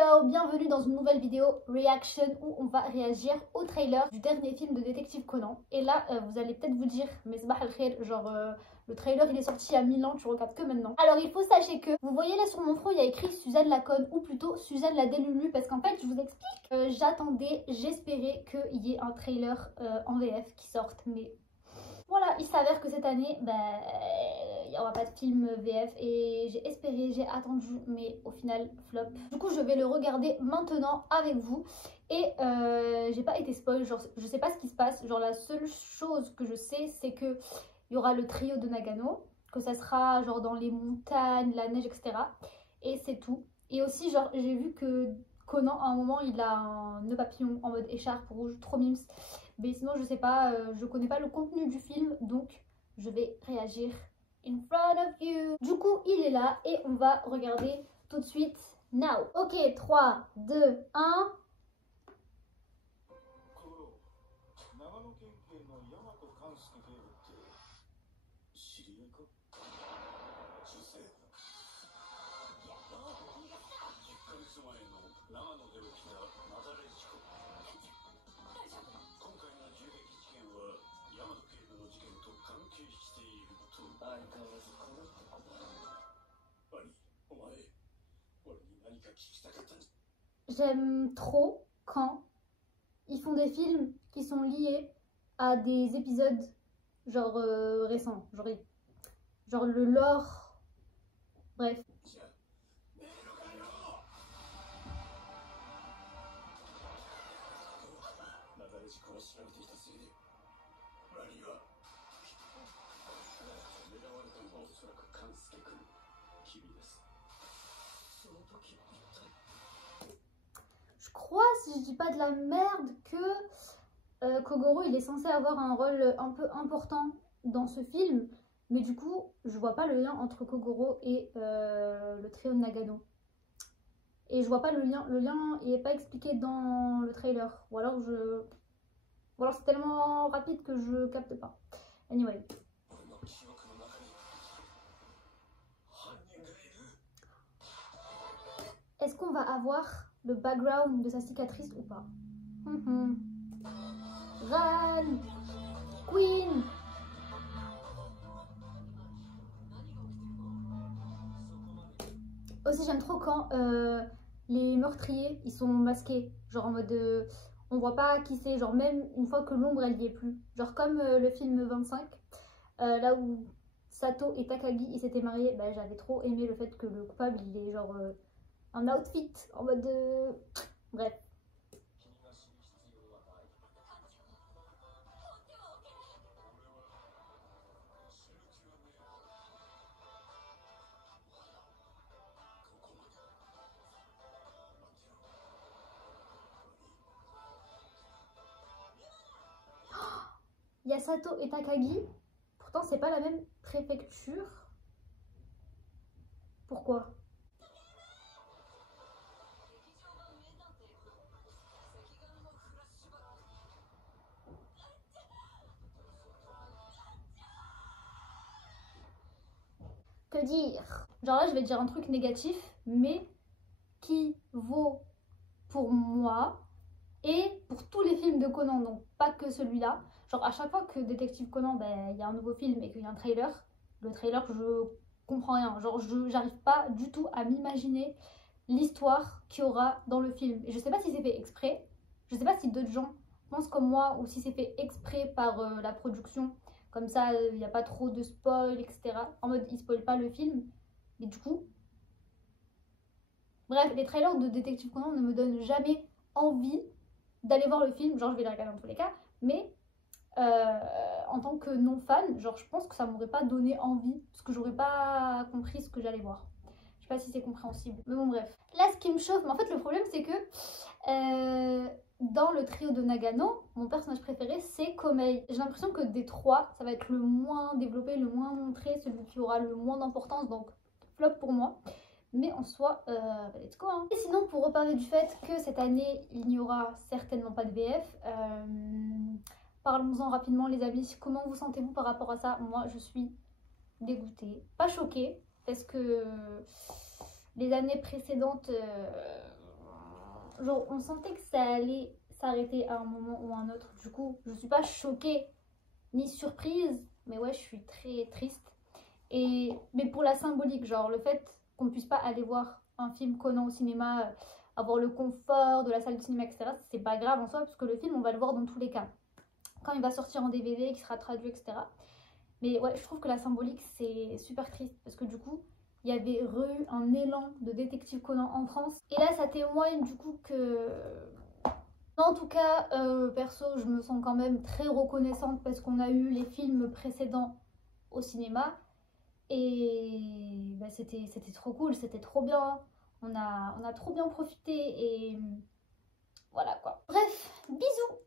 Hello, bienvenue dans une nouvelle vidéo reaction où on va réagir au trailer du dernier film de Détective Conan. Et là, vous allez peut-être vous dire, mais sabah al khair, genre le trailer il est sorti il y a 1000 ans, tu regardes que maintenant. Alors il faut sachez que, vous voyez là sur mon front, il y a écrit Suzanne Laconne, ou plutôt Suzanne la Délulu, parce qu'en fait, je vous explique, j'attendais, j'espérais qu'il y ait un trailer en VF qui sorte, mais voilà, il s'avère que cette année, il n'y aura pas de film VF et j'ai espéré, j'ai attendu, mais au final, flop. Du coup, je vais le regarder maintenant avec vous et j'ai pas été spoil, genre je sais pas ce qui se passe, genre la seule chose que je sais, c'est que il y aura le trio de Nagano, que ça sera genre dans les montagnes, la neige, etc. Et c'est tout. Et aussi, genre, j'ai vu que Conan, à un moment, il a un nœud papillon en mode écharpe rouge, trop mimes. Mais sinon, je sais pas, je connais pas le contenu du film, donc je vais réagir in front of you. Du coup, il est là et on va regarder tout de suite now. Ok, 3, 2, 1. J'aime trop quand ils font des films qui sont liés à des épisodes genre récents, genre le lore, bref. Je crois, si je dis pas de la merde, que Kogoro il est censé avoir un rôle un peu important dans ce film, mais du coup je vois pas le lien entre Kogoro et le trio de Nagano. Et je vois pas le lien il est pas expliqué dans le trailer, ou alors c'est tellement rapide que je capte pas. Anyway. Est-ce qu'on va avoir le background de sa cicatrice ou pas? Ran, Queen. Aussi j'aime trop quand les meurtriers ils sont masqués, genre en mode on voit pas qui c'est, genre même une fois que l'ombre elle y est plus, genre comme le film 25 là où Sato et Takagi ils s'étaient mariés. J'avais trop aimé le fait que le coupable il est genre un outfit en mode bref. Il y a Sato et Takagi, pourtant c'est pas la même préfecture. Pourquoi? Que dire? Genre là je vais dire un truc négatif, mais qui vaut pour moi et pour tous les films de Conan, donc pas que celui-là. Genre à chaque fois que Détective Conan, il y a un nouveau film et qu'il y a un trailer, le trailer je comprends rien. Genre j'arrive pas du tout à m'imaginer l'histoire qu'il y aura dans le film. Et je sais pas si c'est fait exprès, je sais pas si d'autres gens pensent comme moi ou si c'est fait exprès par la production. Comme ça, il n'y a pas trop de spoil, etc. En mode, ils spoilent pas le film. Mais du coup... Bref, les trailers de Détective Conan ne me donnent jamais envie d'aller voir le film. Genre, je vais les regarder dans tous les cas. Mais en tant que non-fan, genre, je pense que ça m'aurait pas donné envie. Parce que j'aurais pas compris ce que j'allais voir. Je sais pas si c'est compréhensible. Mais bon, bref. Là, ce qui me chauffe... Mais en fait, le problème, c'est que... dans le trio de Nagano, mon personnage préféré c'est Komei. J'ai l'impression que des trois, ça va être le moins développé, le moins montré, celui qui aura le moins d'importance, donc flop pour moi. Mais en soi, let's go hein. Et sinon, pour reparler du fait que cette année, il n'y aura certainement pas de VF, parlons-en rapidement les amis. Comment vous sentez-vous par rapport à ça? Moi, je suis dégoûtée, pas choquée, parce que les années précédentes... genre on sentait que ça allait s'arrêter à un moment ou un autre. Du coup, je suis pas choquée ni surprise, mais ouais, je suis très triste. Mais pour la symbolique, genre le fait qu'on puisse pas aller voir un film Conan au cinéma, avoir le confort de la salle de cinéma, etc., c'est pas grave en soi, parce que le film, on va le voir dans tous les cas. Quand il va sortir en DVD, qui sera traduit, etc. Mais ouais, je trouve que la symbolique, c'est super triste, parce que du coup, il y avait eu un élan de détective Conan en France. Et là, ça témoigne du coup que... En tout cas, perso, je me sens quand même très reconnaissante parce qu'on a eu les films précédents au cinéma. Et bah, c'était trop cool, c'était trop bien. On a trop bien profité et voilà quoi. Bref, bisous!